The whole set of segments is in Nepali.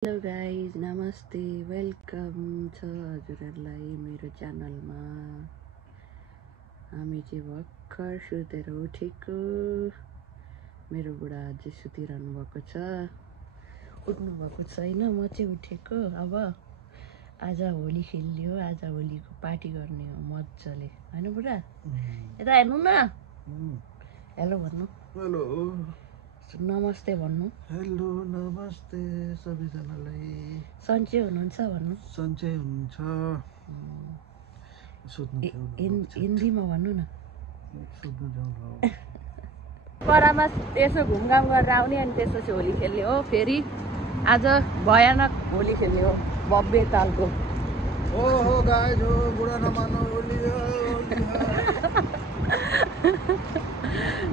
हेलो गाइज नमस्ते वेलकम छ हजुरहरूलाई मेरो च्यानलमा। हामी चाहिँ भर्खर सुतेर उठेको। मेरो बुढा अझै सुतिरहनु भएको छ, उठ्नु भएको छैन। म चाहिँ उठेको। अब आज होली खेल्ने हो, आज होलीको पार्टी गर्ने हो मजाले, होइन बुढा? यता हेर्नु न, हेलो भन्नु। हेलो नमस्ते भन्नु। हेलो नमस्ते सबैजनालाई। सन्चै हुनुहुन्छ भन्नु। सन्चै हुनुहुन्छ? हिन्दीमा भन्नु न। सुत्नु जाउँ। परामा यसो घुमघाम गरेर आउने अनि त्यसपछि होली खेल्ने हो। फेरि आज भयानक होली खेल्ने हो, भव्य तालको। ओहो गाइज हो, बुढा नमान्नु होली हो।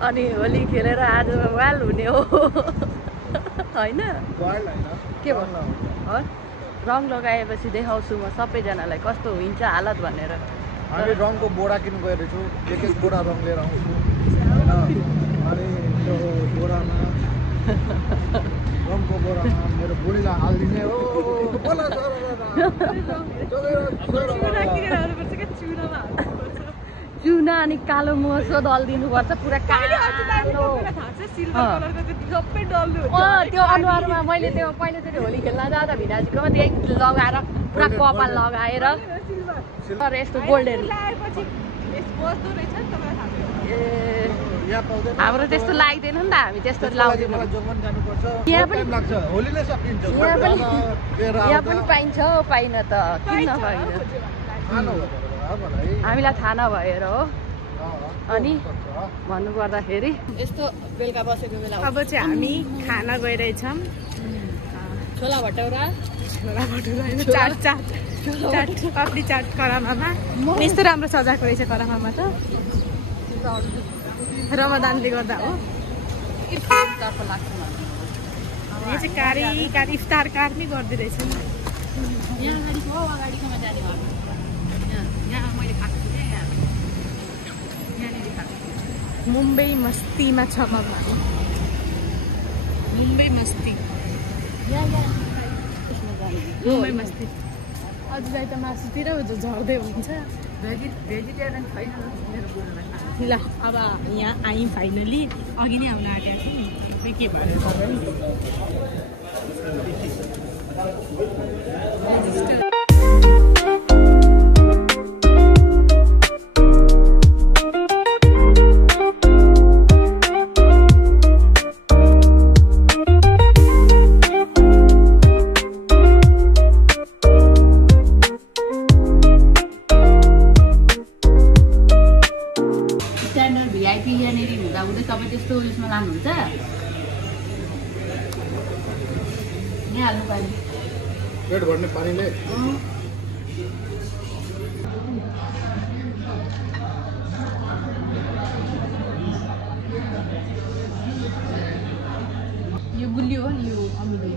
अनि होली खेलेर आज वाल हुने हो, होइन? के भन्नु? रङ लगाएपछि देखाउँछु म सबैजनालाई कस्तो हुन्छ हालत भनेर। हामी रङको बोरा किन्नु गएर छु, एक बोरा रङ लिएर आउँछु। अनि त्यो बोरामा रङको बोरामा मेरो बुढीलाई हालिदिने हो। चुना अनि कालो मोसो दलिदिनुपर्छ, पुरा कालो। त्यो अनुहारमा मैले त्यो पहिलोचोटि होली खेल्न जाँदा भिनाजीकोमा त्यही लगाएर पुरा कपाल लगाएर तर यस्तो गोल्डन। ए हाम्रो त्यस्तो लाग्दैन नि त, हामी त्यस्तो लाउँदैनौँ। यहाँ पनि पाइन्छ, पाइन त किन नपाइन? हामीलाई थाहा नभएर हो। अनि भन्नुपर्दाखेरि यस्तो बेलुका बसेको बेला अब चाहिँ हामी खाना गइरहेछौँ। छोला भटौरा चाट पापडी चाट करामामा। यस्तो राम्रो सजाएको रहेछ करामामा त, रमदानले गर्दा हो। तर्फ लाग्छ यहाँ चाहिँ कारी इफ्तार कार नै गर्दै रहेछ नि। यहाँ अगाडि छ, अगाडिकोमा जाने भयो। यहाँ मैले खाएको छु क्या, यहाँनिर खाएको। मुम्बई मस्तीमा छ अब हामी। मुम्बई मस्ती, मुम्बई मस्ती। अझै त मासुतिर झर्दै हुन्छ। भेजिटेरियन छैन मेरो बुढोलाई। ल अब यहाँ आयौँ फाइनली। अघि नै आउन आँटेको थिएँ नि, के भयो भिआइपी यहाँनिर हुँदा हुँदै तपाईँ त्यस्तो उयसमा लानुहुन्छ? यहाँ हाल्नु पानी, पेट भर्ने पानीले। यो गुलियो हो, यो अमिलो।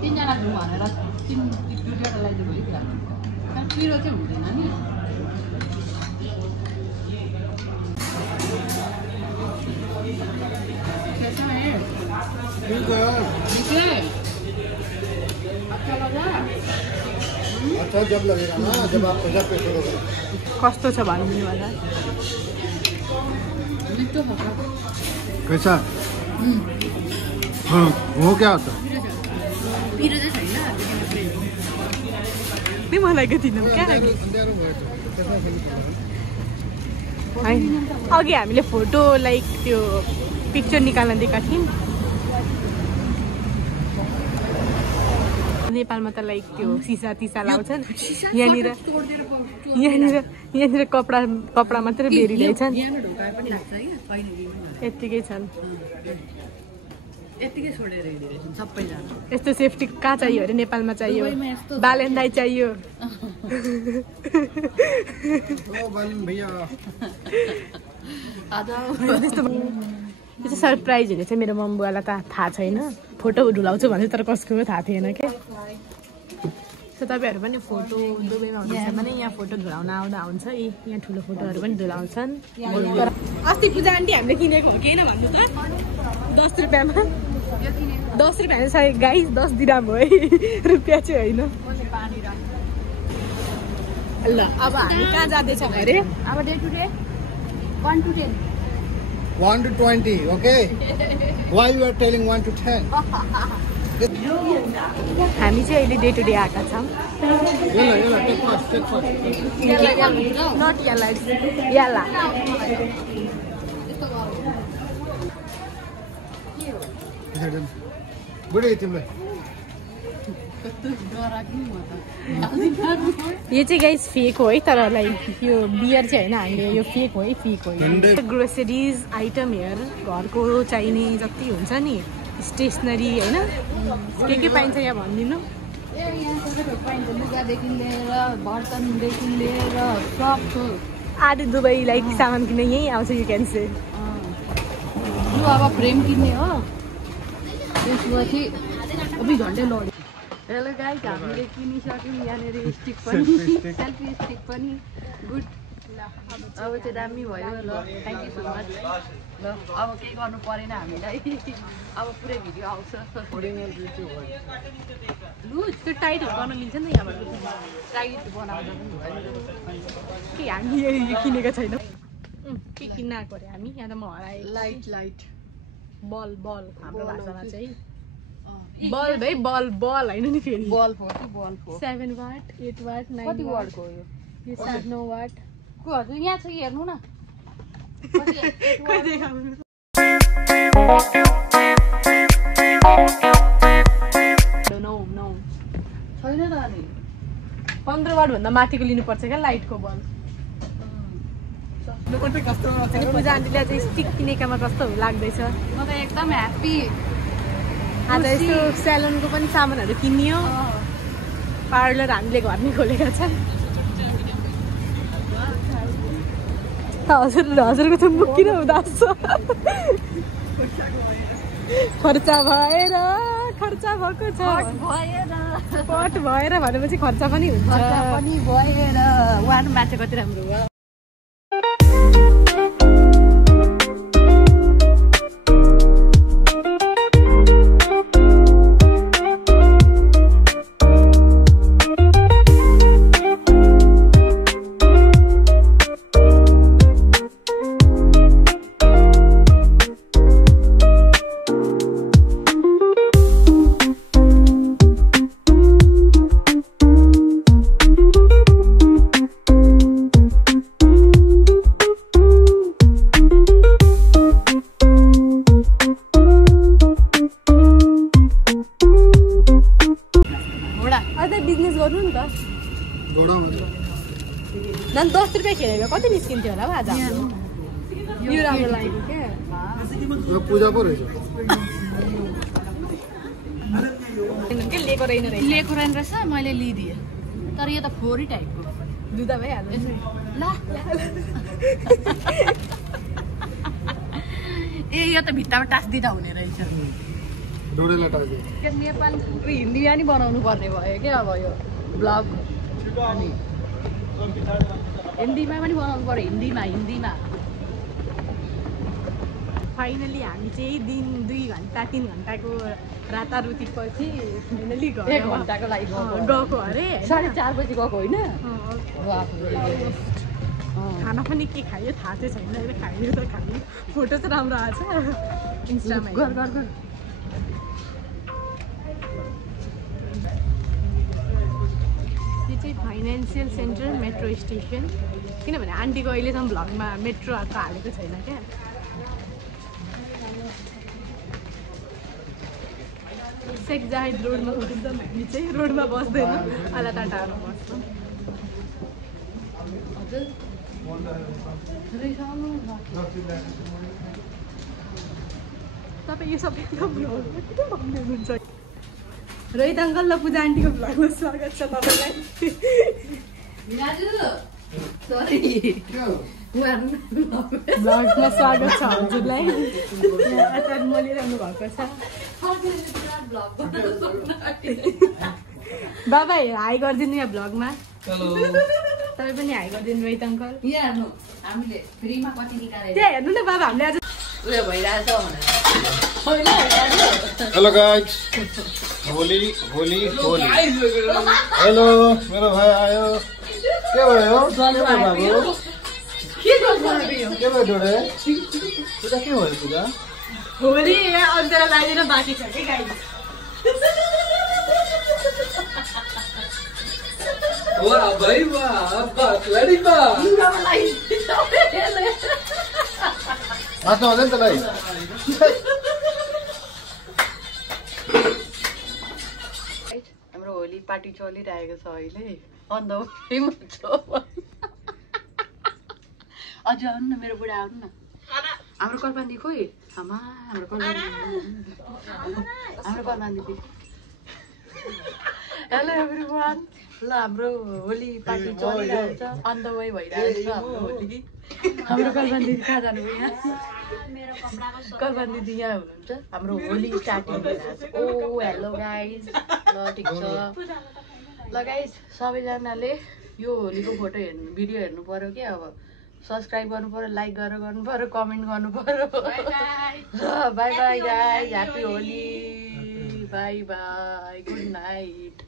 तिनजना जाउँ भनेर तिन दुईवटा लगाइदिनु भयो क्या, पिरो चाहिँ हुँदैन नि। अच्छा जब लगेगा ना, जब आप पैसा पे करोगे। कस्तो छ भनिदिनु होला। कैसा? हाँ वो क्या होता? पिरो चाहिँ छैन। नि मलाई के दिनु क्या? अघि हामीले फोटो लाइक त्यो पिक्चर निकाल्न दिएका थियौँ। नेपालमा त लाइक त्यो सिसा तिसा लाउँछन्, यहाँनिर कपडा मात्रै बेरिरहेछन्। यत्तिकै छन्, यत्तिकै छोडेर हिँडिरहेछन् सबैजना। यस्तो सेफ्टी कहाँ चाहियो अरे? नेपालमा चाहियो, बालेन्दाई चाहियो। त्यस्तो त्यो चाहिँ सरप्राइज हुने चाहिँ मेरो मम्मी बुवालाई त थाहा छैन फोटो ढुलाउँछु भने तर कसको थाहा थिएन क्या सो तपाईँहरू पनि फोटो दुबईमा हुनुहुन्छ भने यहाँ फोटो धुलाउन आउँदा हुन्छ यहाँ ठुलो फोटोहरू पनि धुलाउँछन् अस्ति पूजा आन्टी हामीले किनेको हो किन भन्नु त 10 रुपियाँमा 10 रुपियाँ सही गाइस 10 दिराम हो है रुपियाँ चाहिँ होइन ल अब हामी कहाँ जाँदैछौँ अरे अब day to day 1 to 10 1 to 20, okay? Why you are telling 1 to 10? हामी चाहिँ अहिले डे टु डे आएका छौँ Take first. नट याला याला बुढी तिमीलाई यो चाहिँ गाइस फेक हो है तर लाइक यो बियर चाहिँ होइन हामीले यो फेक हो है फेक हो ग्रोसरिज आइटम हेयर घरको चाहिने जति हुन्छ नि स्टेसनरी होइन के पाइन्छ यहाँ भनिदिनु लुगादेखि लिएर बर्तनदेखि लिएर सब आधी दुबई लाइक सामान किन्ने यहीँ आउँछ यु क्यान से यो अब फ्रेम किन्ने हो त्यसपछि 2 घन्टा लड्यो हेलो गाइस हामीले किनिसक्यौँ यहाँनिर स्टिक पनि सेल्फी स्टिक पनि गुड अब चाहिँ दामी भयो ल थ्याङ्क यू सो मच ल अब केही गर्नु परेन हामीलाई अब पुरै भिडियो आउँछ लु त्यो टाइटहरू गर्न मिल्छ नि त यहाँबाट टाइट बनाउँदा पनि भयो के हामी यो किनेको छैनौँ के किन्न आएको अरे हामी यहाँ त म हराएँ लाइट बल हाम्रो भाषामा चाहिँ बल है बल होइन नि फेरि बल्ब हो कि बल्ब हो 7 वाट 8 वाट 9 कति वाटको हो यो 9 वाट को हजुर यहाँ छ कि हेर्नु न छैन त अनि 15 वाट भन्दा माथिको लिनुपर्छ क्या लाइटको बल पूजा आन्टीले चाहिँ स्टिक किनेकामा कस्तो लाग्दैछ म त एकदम ह्याप्पी आज यस्तो सेलुनको पनि सामानहरू किनियो पार्लर हामीले घरमै खोलेका छन् हजुरको चुम्बुक किन हुँदैछ खर्चा भएको छ पट भएर भनेपछि खर्चा पनि हुन्छ पनि भएर वान माछा कति राम्रो हो नन 10 रुपियाँ खेलेको कति निस्किन्थ्यो होला आज यो राम्रो लागेको क्या पूजा पो रहेछ के लिएको रहेछ मैले लिइदिएँ तर यो त फोरी टाइपको दुधा भइहाल्छ ल ए यो त भित्तामा टाँसिदिँदा हुने रहेछ नेपाली हिन्दीमा नि बनाउनु पर्ने भयो क्या अब यो ब्लग अनि हिन्दीमा पनि बनाउनु पर्यो हिन्दीमा फाइनली हामी चाहिँ दिन 2 घन्टा 3 घन्टाको रातारुती पछि फाइनली 1 घन्टाको लागि गएको अरे 4:30 बजी गएको होइन खाना पनि के खायो थाहा चाहिँ छैन अहिले खायो त खायो फोटो चाहिँ राम्रो आएछ इन्स्टामा गर यो चाहिँ फाइनेन्सियल सेन्टर मेट्रो स्टेसन किनभने आन्टीको अहिलेसम्म भ्लगमा मेट्रो हालेको छैन क्या शेख जाहिद रोडमा बस्दा हामी चाहिँ रोडमा बस्दैन आलाटाटामा बस्छौँ तपाईँ यो सबै भ्लगमा किन भन्दै हुनुहुन्छ रोहित अङ्कल र पूजा आन्टीको भ्लगमा स्वागत छ तपाईँलाई ब्लगमा स्वागत छ हजुरलाई यहाँ अचार मोलिरहनु भएको छ बाबा हाई गरिदिनु यहाँ ब्लगमा तपाईँ पनि हाई गरिदिनु रोहित अङ्कल यहाँ हेर्नु हामीले फ्रीमा कति निकालेको त्यहाँ हेर्नु न बाबा हामीले आज उयो भइरहेछ hello guys Holi Holi Holi hello मेरो भाइ आयो के भयो बाबु के गर्नु के भयो डोडे पूजा के भयो पूजा होली अन्तर लाग्दैन बाँकी छ कि गाई वाह भाइ वाह बात लडी बा माथि आउँदैन तलाई हाम्रो होली पार्टी चलिरहेको छ अहिले अन्त हजुर आउनु न मेरो बुढा आउनु न हाम्रो कलबान्दी खोइ हाम्रो कलबान्दी हेलो एभ्रिवान ल हाम्रो होली पार्टी चलिरहेको छ अन्त वे भइरहेको छ हाम्रो होली हाम्रो कलबान्दी कहाँ जानुभयो यहाँ कलबान्दी यहाँ हुनुहुन्छ हाम्रो होली स्टार्टिङ भइरहेको छ ओ हेलो गाइज ल ठिक छ ल गाइज सबैजनाले यो होलीको फोटो हेर्नु भिडियो हेर्नु पर्यो क्या अब सब्सक्राइब गर्नु पर्यो लाइक गरेर गर्नु पर्यो कमेन्ट गर्नु पर्यो by by guys happy Holi by by good night